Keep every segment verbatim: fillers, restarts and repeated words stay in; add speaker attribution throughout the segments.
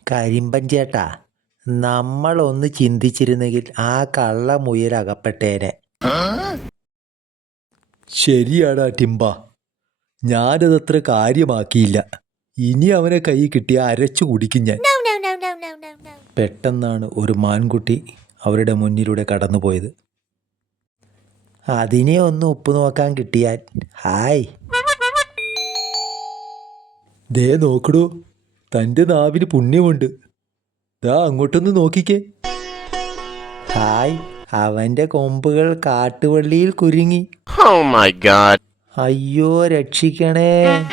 Speaker 1: കരിമ്പൻ ചേട്ടാ, നമ്മളൊന്ന് ചിന്തിച്ചിരുന്നെങ്കിൽ ആ കള്ള മുയൽ അകപ്പെട്ടേനെ.
Speaker 2: ശരിയാടാ ടിമ്പ, ഞാനതത്ര കാര്യമാക്കിയില്ല. ഇനി അവനെ കൈ കിട്ടിയ അരച്ചു കുടിക്കും ഞാൻ.
Speaker 1: പെട്ടെന്നാണ് ഒരു മാൻകുട്ടി അവരുടെ മുന്നിലൂടെ കടന്നുപോയത്. അതിനെ ഒന്ന് ഉപ്പ് നോക്കാൻ കിട്ടിയാൽ. ഹായ്.
Speaker 2: ദേ നോക്കടോ, തൻ്റെ നാവിന് പുണ്യമുണ്ട്. ദാ അങ്ങോട്ടൊന്ന് നോക്കിക്കേ.
Speaker 1: ഹായ്. അവന്റെ കൊമ്പുകൾ കാട്ടുവള്ളിയിൽ കുരുങ്ങി.
Speaker 3: Oh my God.
Speaker 1: അയ്യോ, രക്ഷിക്കണേ.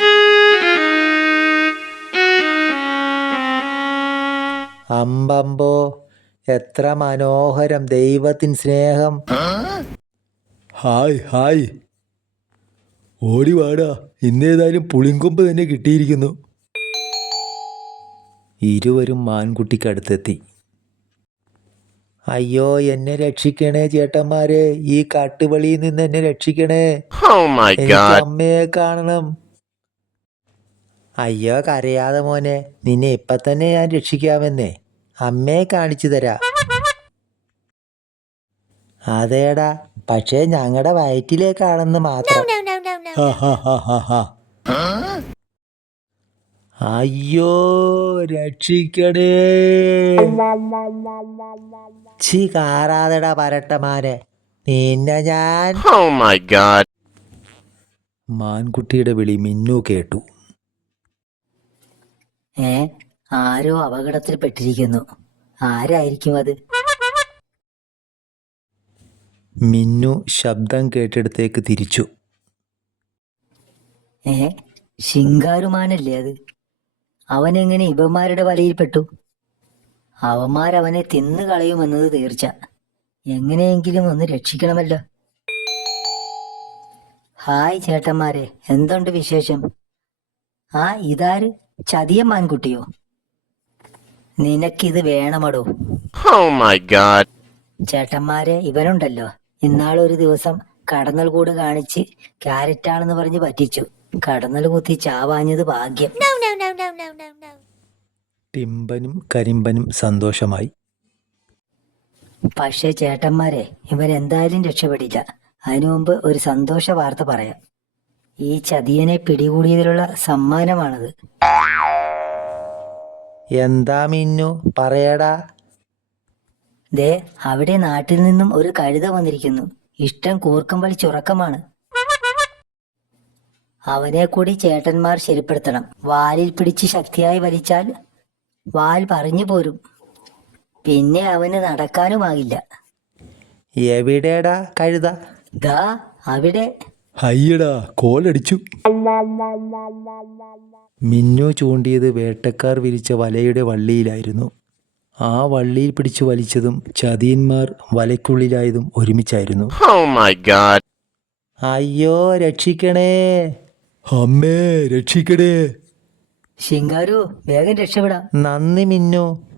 Speaker 1: അമ്പമ്പോ, എത്ര മനോഹരം, ദൈവത്തിൻ സ്നേഹം.
Speaker 2: ഹായ് ഹായ്, ഓടി വാടാ, ഇന്നേതായാലും പുളിങ്കൊമ്പ് തന്നെ കിട്ടിയിരിക്കുന്നു.
Speaker 1: ഇരുവരും മാൻകുട്ടിക്കടുത്തെത്തി. അയ്യോ, എന്നെ രക്ഷിക്കണേ ചേട്ടന്മാരെ, ഈ കാട്ടുവളിയിൽ നിന്ന് എന്നെ രക്ഷിക്കണേ.
Speaker 3: Oh my
Speaker 1: എനിക്ക്
Speaker 3: God.
Speaker 1: അമ്മയെ കാണണം. അയ്യോ, കരയാതെ മോനെ, നിന്നെ ഇപ്പൊ തന്നെ ഞാൻ രക്ഷിക്കാമെന്നേ. അമ്മയെ കാണിച്ചു തരാ. അതേടാ, പക്ഷേ ഞങ്ങളുടെ വയറ്റിലേക്കാണെന്ന് മാത്രം.
Speaker 2: ഹാ ഹാ ഹാ ഹാ ഹാ.
Speaker 1: അയ്യോ, രക്ഷിക്കണേ. ചി കാറാതെടാ പരട്ടമാനെ, നിന്നെ ഞാൻ.
Speaker 3: Oh my God.
Speaker 1: മാൻകുട്ടിയുടെ വിളി മിന്നു കേട്ടു.
Speaker 4: ഏ ആരോ അപകടത്തിൽപ്പെട്ടിരിക്കുന്നു. ആരായിരിക്കും അത്?
Speaker 1: മിന്നു ശബ്ദം കേട്ടിടത്തേക്ക് തിരിച്ചു.
Speaker 4: ഏ ശിങ്കാരുമാനല്ലേ അത്? അവനെങ്ങനെ ഇവന്മാരുടെ വലയിൽപ്പെട്ടു? അവന്മാരവനെ തിന്നു കളയുമെന്നത് തീർച്ച. എങ്ങനെയെങ്കിലും ഒന്ന് രക്ഷിക്കണമല്ലോ. ഹായ് ചേട്ടന്മാരെ, എന്തുണ്ട് വിശേഷം? ആ ഇതാര്? ചതിയൻ മാൻകുട്ടിയോ? നിനക്കിത് വേണമടോ.
Speaker 3: Oh my God.
Speaker 4: ചേട്ടന്മാരെ, ഇവനുണ്ടല്ലോ, ഇന്നാളൊരു ദിവസം കടന്നൽ കൂട് കാണിച്ച് ക്യാരറ്റാണെന്ന് പറഞ്ഞ് പറ്റിച്ചു. കടന്നൽ കുത്തി ചാവാഞ്ഞത് ഭാഗ്യം.
Speaker 1: ടിമ്പനും കരിമ്പനും സന്തോഷമായി.
Speaker 4: പക്ഷേ ചേട്ടന്മാരെ, ഇവൻ എന്തായാലും രക്ഷപ്പെടില്ല. അതിനു മുമ്പ് ഒരു സന്തോഷ വാർത്ത പറയാം. ഈ ചതിയനെ പിടികൂടിയതിലുള്ള സമ്മാനമാണത്.
Speaker 1: എന്താ മിന്നു, പറയടാ.
Speaker 4: ദേ, അവിടെ നാട്ടിൽ നിന്നും ഒരു കഴുത വന്നിരിക്കുന്നു. ഇഷ്ടം കൂർക്കം വലിച്ചുറക്കമാണ്. അവനെ കൂടി ചേട്ടന്മാർ ശരിപ്പെടുത്തണം. വാലിൽ പിടിച്ച് ശക്തിയായി വലിച്ചാൽ വാൽ പറഞ്ഞു പോരും. പിന്നെ അവന് നടക്കാനുമാകില്ല.
Speaker 1: എവിടെടാ കഴുത?
Speaker 4: ദാ അവിടെ.
Speaker 2: ഹയ്യടാ, കോലടിച്ചു.
Speaker 1: മിന്നു ചൂണ്ടിയത് വേട്ടക്കാർ വിരിച്ച വലയുടെ വള്ളിയിലായിരുന്നു. ആ വള്ളിയിൽ പിടിച്ചു വലിച്ചതും ചതിയന്മാർ വലയ്ക്കുള്ളിലായതും ഒരുമിച്ചായിരുന്നു.
Speaker 3: Oh my God.
Speaker 1: അയ്യോ, രക്ഷിക്കണേ.
Speaker 2: അമ്മേ, രക്ഷിക്കടേ.
Speaker 4: ശിങ്കാരു, വേഗം രക്ഷപ്പെടാം.
Speaker 1: നന്ദി മിന്നു.